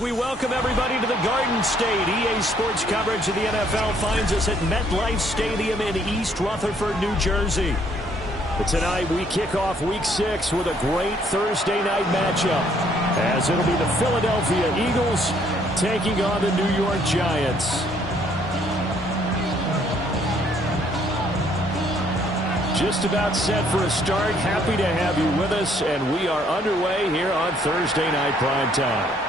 We welcome everybody to the Garden State. EA Sports coverage of the NFL finds us at MetLife Stadium in East Rutherford, New Jersey. But tonight we kick off Week 6 with a great Thursday night matchup, as it'll be the Philadelphia Eagles taking on the New York Giants. Just about set for a start. Happy to have you with us, and we are underway here on Thursday Night Prime Time.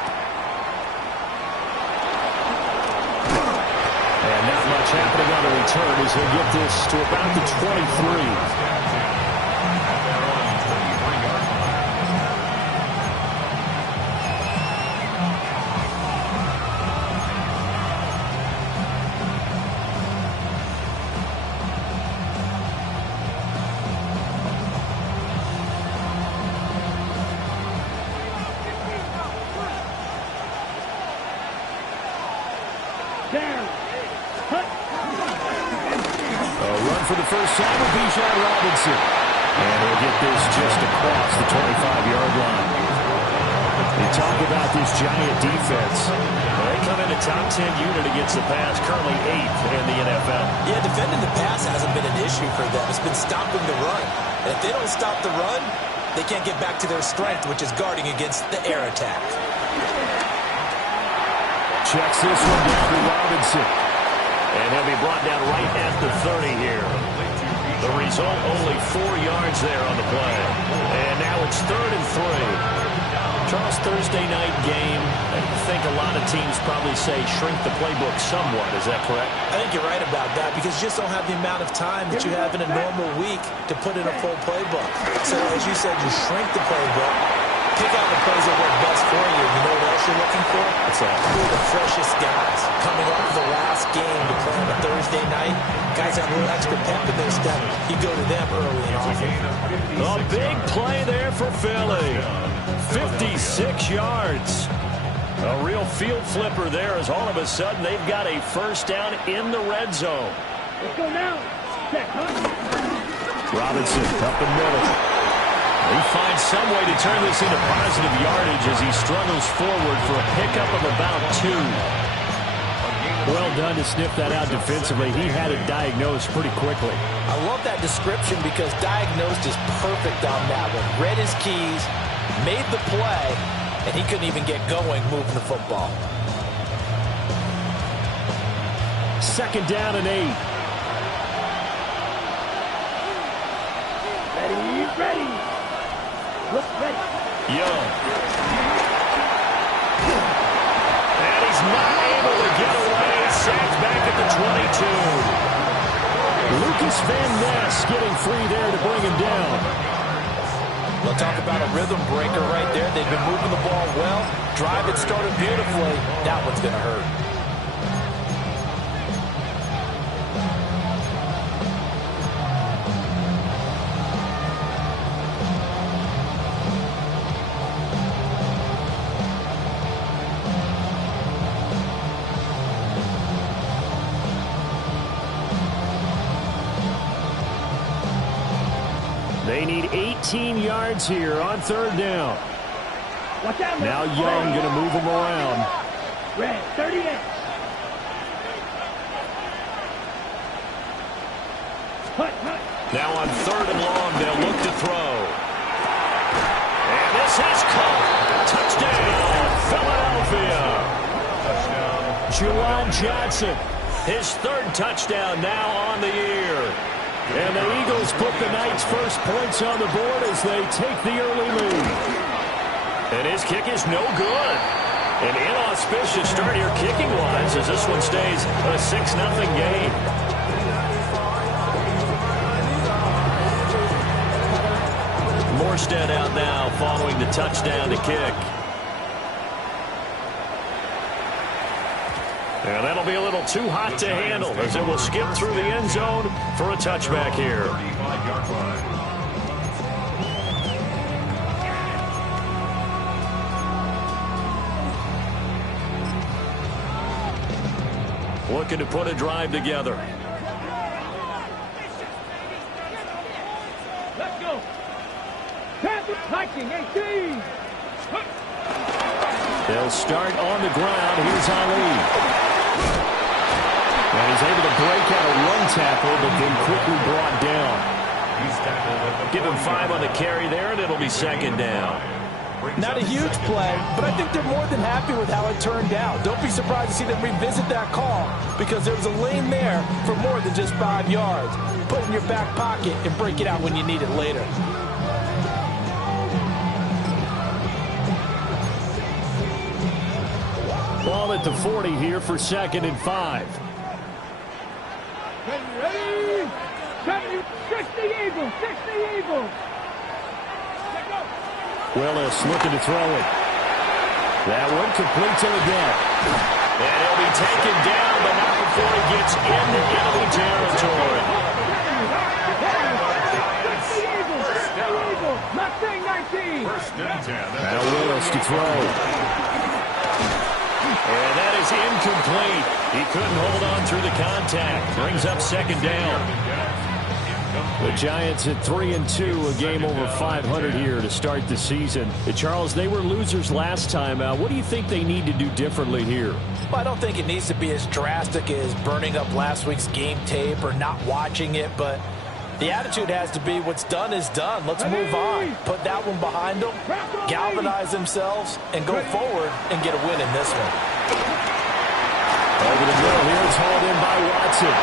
And not much happening on the return as he'll get this to about the 23. For the first time with Bijan Robinson. And he'll get this just across the 25-yard line. You talk about this Giant defense. They come in a top 10 unit against the pass, currently 8th in the NFL. Yeah, defending the pass hasn't been an issue for them. It's been stopping the run. And if they don't stop the run, they can't get back to their strength, which is guarding against the air attack. Checks this one down to Robinson. And he'll be brought down right at the 30 here. The result, only 4 yards there on the play. And now it's 3rd and 3. Charles, Thursday night game, I think a lot of teams probably say shrink the playbook somewhat. Is that correct? I think you're right about that because you just don't have the amount of time that you have in a normal week to put in a full playbook. So, as you said, you shrink the playbook. Pick out the plays that work best for you. You know what else you're looking for? What's that? Who are the freshest guys coming off the last game to play on a Thursday night? Guys have a little extra pep in their step. You go to them early and often. A big play there for Philly. 56 yards. A real field flipper there as all of a sudden they've got a first down in the red zone. Let's go now. Robinson up the middle. He finds some way to turn this into positive yardage as he struggles forward for a pickup of about 2. Well done to sniff that out defensively. He had it diagnosed pretty quickly. I love that description because diagnosed is perfect on that one. Read his keys, made the play, and he couldn't even get going moving the football. 2nd down and 8. Ready. Look ready. Young. And he's not able to get away. Sacked back at the 22. Lucas Van Ness getting free there to bring him down. We'll talk about a rhythm breaker right there. They've been moving the ball well. Drive it started beautifully. That one's going to hurt. They need 18 yards here on 3rd down. Watch out, now Young going to move him around. Red, 38. Now on 3rd and long, they'll look to throw. And this has caught. Touchdown, Philadelphia. Juwan Johnson, his 3rd touchdown now on the year. And the Eagles put the night's first points on the board as they take the early lead. And his kick is no good. An inauspicious start here kicking-wise as this one stays a 6-0 game. Morstead out now following the touchdown to kick. And that'll be a little too hot to handle as it will skip through the end zone for a touchback here. Looking to put a drive together. Let's go. Hiking 18. They'll start on the ground. Here's Ali. And he's able to break out a run tackle, but then quickly brought down. Give him 5 on the carry there, and it'll be second down. Not a huge play, but I think they're more than happy with how it turned out. Don't be surprised to see them revisit that call because there was a lane there for more than just 5 yards. Put it in your back pocket and break it out when you need it later. Ball at the 40 here for 2nd and 5. Ready? 60 Eagles, 60 Eagles. Willis looking to throw it. That one complete to the gap. And he'll be taken down, but not before he gets into enemy territory. 60 Eagles, 60 Eagles, Mustang 19. Now Willis to throw. And that is incomplete. He couldn't hold on through the contact. Brings up second down. The Giants at 3-2, a game over 500 here to start the season. Charles, they were losers last time out. What do you think they need to do differently here? Well, I don't think it needs to be as drastic as burning up last week's game tape or not watching it, but the attitude has to be what's done is done. Let's move on. Put that one behind them, galvanize themselves, and go forward and get a win in this one. Over the middle here, it's hauled in by Watson.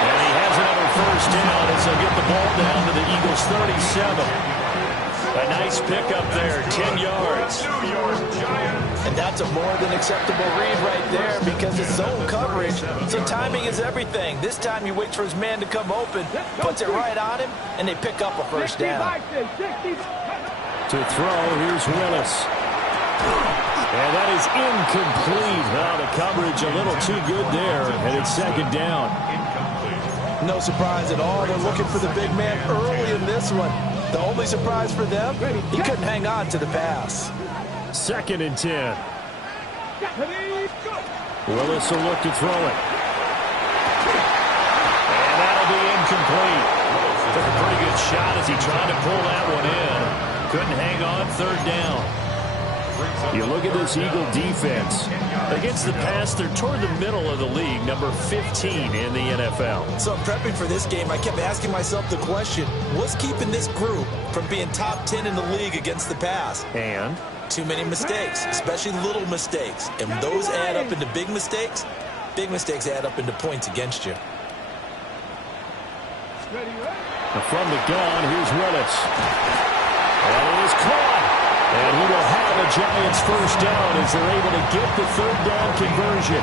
And he has another first down as they'll get the ball down to the Eagles' 37. A nice pickup there, 10 yards. And that's a more than acceptable read right there because it's zone coverage, so timing is everything. This time he waits for his man to come open, puts it right on him, and they pick up a first down. To throw, here's Willis. And that is incomplete. Now the coverage a little too good there, and it's second down. No surprise at all. They're looking for the big man early in this one. The only surprise for them, he couldn't hang on to the pass. 2nd and 10. Willis will look to throw it. And that'll be incomplete. Took a pretty good shot as he tried to pull that one in. Couldn't hang on, 3rd down. You look at this Eagle defense. Against the pass, they're toward the middle of the league, number 15 in the NFL. So prepping for this game, I kept asking myself the question, what's keeping this group from being top 10 in the league against the pass? And? Too many mistakes, especially little mistakes. And when those add up into big mistakes add up into points against you. From the gun, here's Willis. And it is caught. And he will have a Giants first down as they're able to get the 3rd down conversion.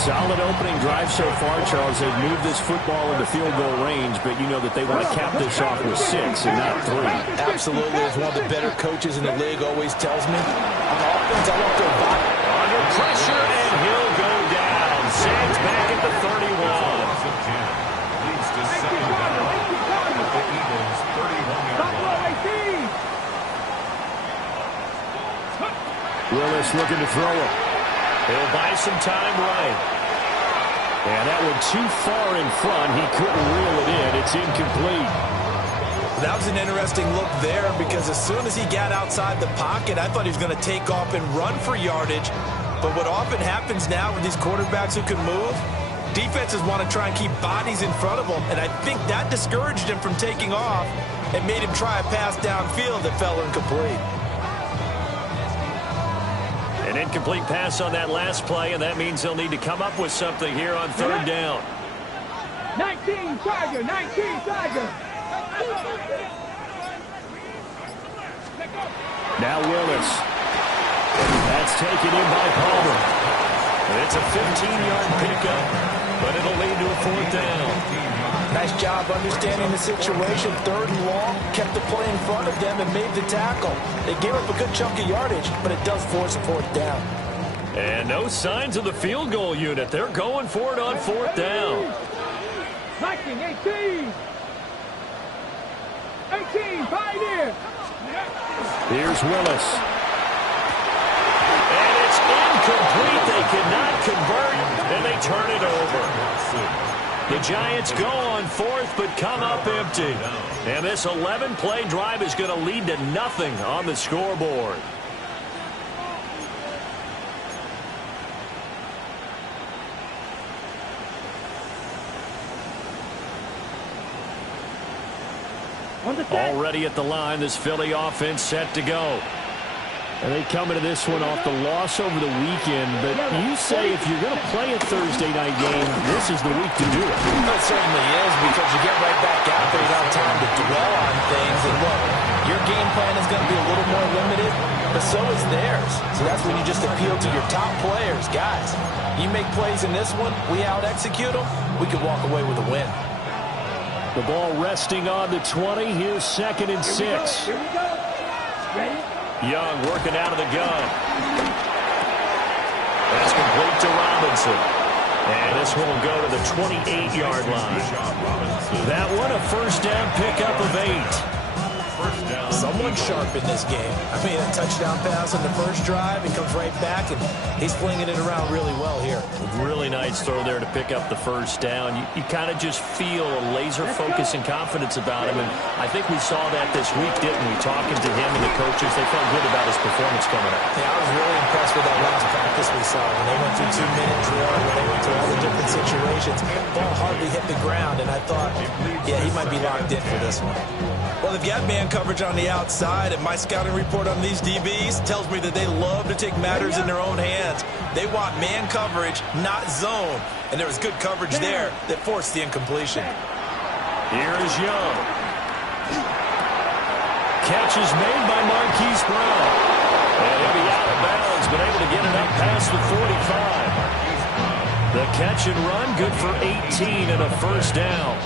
Solid opening drive so far, Charles. They've moved this football into field goal range, but you know that they want to cap this off with 6 and not 3. Absolutely. As one of the better coaches in the league always tells me, on offense, I want their body. Under pressure, and he'll go down. Sags back at the 31. Willis looking to throw it. He'll buy some time right. And that one too far in front. He couldn't reel it in. It's incomplete. That was an interesting look there because as soon as he got outside the pocket, I thought he was going to take off and run for yardage. But what often happens now with these quarterbacks who can move, defenses want to try and keep bodies in front of them. And I think that discouraged him from taking off and made him try a pass downfield that fell incomplete. An incomplete pass on that last play, and that means they'll need to come up with something here on 3rd down. 19 Tiger, 19 Tiger. Now Willis. That's taken in by Palmer. It's a 15-yard pickup, but it'll lead to a 4th down. Nice job understanding the situation. 3rd and long, kept the play in front of them and made the tackle. They gave up a good chunk of yardage, but it does force a 4th down. And no signs of the field goal unit. They're going for it on 4th down. Viking 18. 18, Pioneer. Here's Willis. And it's incomplete. They cannot convert, and they turn it over. The Giants go on 4th, but come up empty. And this 11-play drive is going to lead to nothing on the scoreboard. On the set. Already at the line, this Philly offense set to go. And they come into this one off the loss over the weekend. But you say if you're going to play a Thursday night game, this is the week to do it. Well, it certainly is, because you get right back out there. You don't have time to dwell on things. And look, your game plan is going to be a little more limited, but so is theirs. So that's when you just appeal to your top players. Guys, you make plays in this one, we out-execute them, we can walk away with a win. The ball resting on the 20. Here's 2nd and 6. Here we go. Ready? Young working out of the gun. That's complete to Robinson. And this one will go to the 28-yard line. That one a first down pickup of 8. Someone sharp in this game. I mean, a touchdown pass on the first drive. He comes right back, and he's flinging it around really well here. Really nice throw there to pick up the first down. You kind of just feel a laser focus and confidence about him. And I think we saw that this week, didn't we? Talking to him and the coaches, they felt good about his performance coming up. Yeah, I was really impressed with that last practice we saw. When they went through 2-minute drill, when they went through all the different situations, ball hardly hit the ground. And I thought, yeah, he might be locked in for this one. Well, they've got man coverage on the outside, and my scouting report on these DBs tells me that they love to take matters in their own hands. They want man coverage, not zone. And there was good coverage there that forced the incompletion. Here is Young. Catch is made by Marquise Brown. And he'll be out of bounds, but able to get it up past the 45. The catch and run, good for 18 and a first down.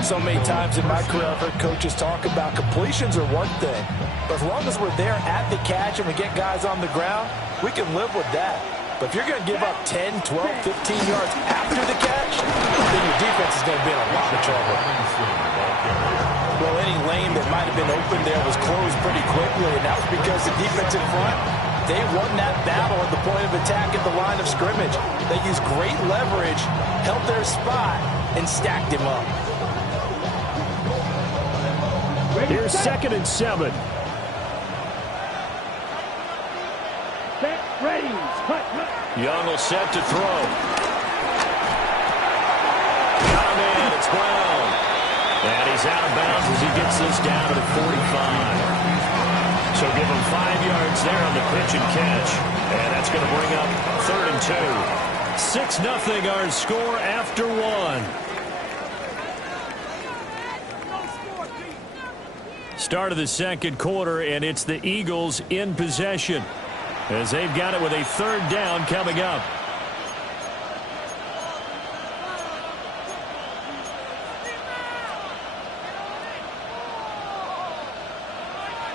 So many times in my career, I've heard coaches talk about completions are one thing. But as long as we're there at the catch and we get guys on the ground, we can live with that. But if you're going to give up 10, 12, 15 yards after the catch, then your defense is going to be in a lot of trouble. Well, any lane that might have been open there was closed pretty quickly, and that was because the defense in front, they won that battle at the point of attack at the line of scrimmage. They used great leverage, held their spot, and stacked him up. Here's 2nd and 7. Set, ready, cut. Young will set to throw. Got him in. It's Brown. And he's out of bounds as he gets this down to the 45. So give him 5 yards there on the pitch and catch. And that's going to bring up 3rd and 2. 6-0 our score after 1. Start of the second quarter, and it's the Eagles in possession as they've got it with a 3rd down coming up.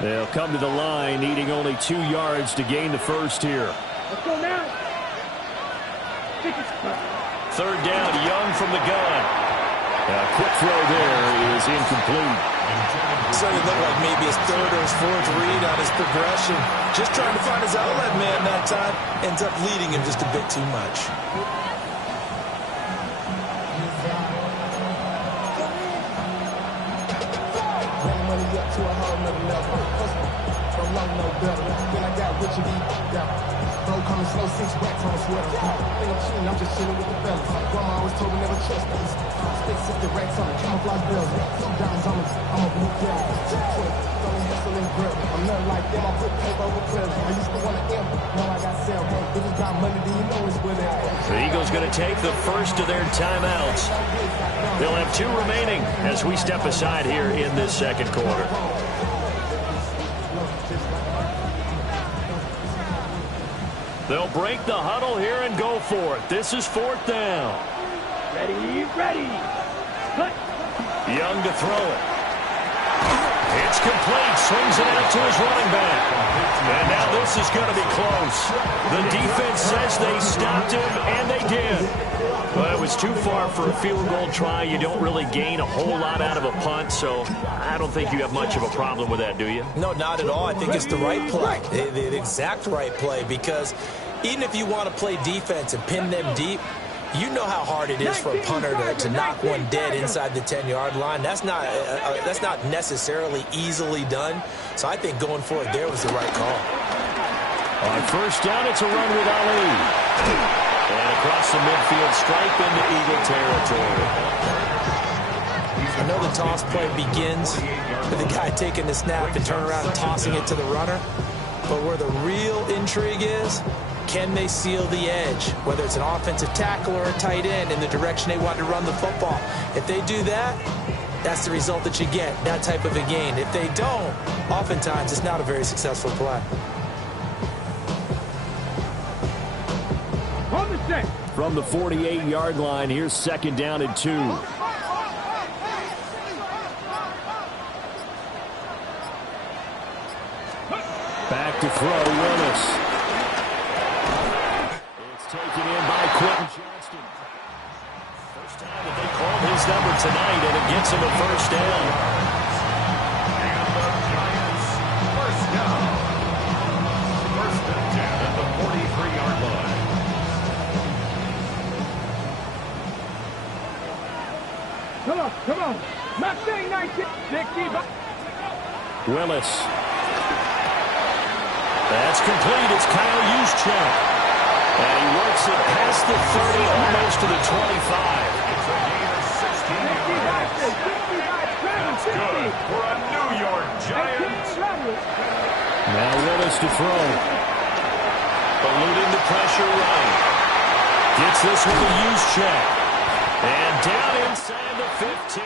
They'll come to the line, needing only 2 yards to gain the first here. Let's go now. 3rd down, Young from the gun. A quick throw there is incomplete. Certainly looked like maybe his 3rd or his 4th read on his progression. Just trying to find his outlet man that time. Ends up leading him just a bit too much. Coming slow, 6 racks on a sweater. Think I'm cheating, I'm just chilling with the fellas. Grandma always told me never trust us. Sticks 50 racks on the camouflage bills. Sometimes I'm a blue girl. Don't hustle and grip. I'm not like them, I put paper over prison. I used to want to M, now I got sell. If it's got money, then you know it's with it. The Eagles going to take the first of their timeouts. They'll have 2 remaining as we step aside here in this second quarter. They'll break the huddle here and go for it. This is 4th down. Ready. Cut. Young to throw it. It's complete. Swings it out to his running back. And now this is going to be close. The defense says they stopped him, and they did. Well, it was too far for a field goal try. You don't really gain a whole lot out of a punt, so I don't think you have much of a problem with that, do you? No, not at all. I think it's the right play, the exact right play, because even if you want to play defense and pin them deep, you know how hard it is for a punter to knock one dead inside the 10-yard line. That's not necessarily easily done. So I think going for it there was the right call. On first down, it's a run with Ali. And across the midfield stripe into Eagle territory. I know the toss play begins with the guy taking the snap and turning around and tossing it to the runner. But where the real intrigue is, can they seal the edge, whether it's an offensive tackle or a tight end, in the direction they want to run the football? If they do that, that's the result that you get, that type of a gain. If they don't, oftentimes it's not a very successful play. On the set. From the 48-yard line, here's 2nd down and 2. Back to throw, Willis. It's taken in by Quentin Johnston. First time that they called his number tonight, and it gets him a first down. And the Giants first down. First and 10 at the 43-yard line. Come on. Mustang 19. 60. Willis. That's complete. It's Kyle Juszczyk. And he works it past the 30, almost to the 25. It's a gain of 16 yards. That's good for a New York Giants. Now Willis to throw. Eluding the pressure right. Gets this one to Juszczyk. And down inside the 15.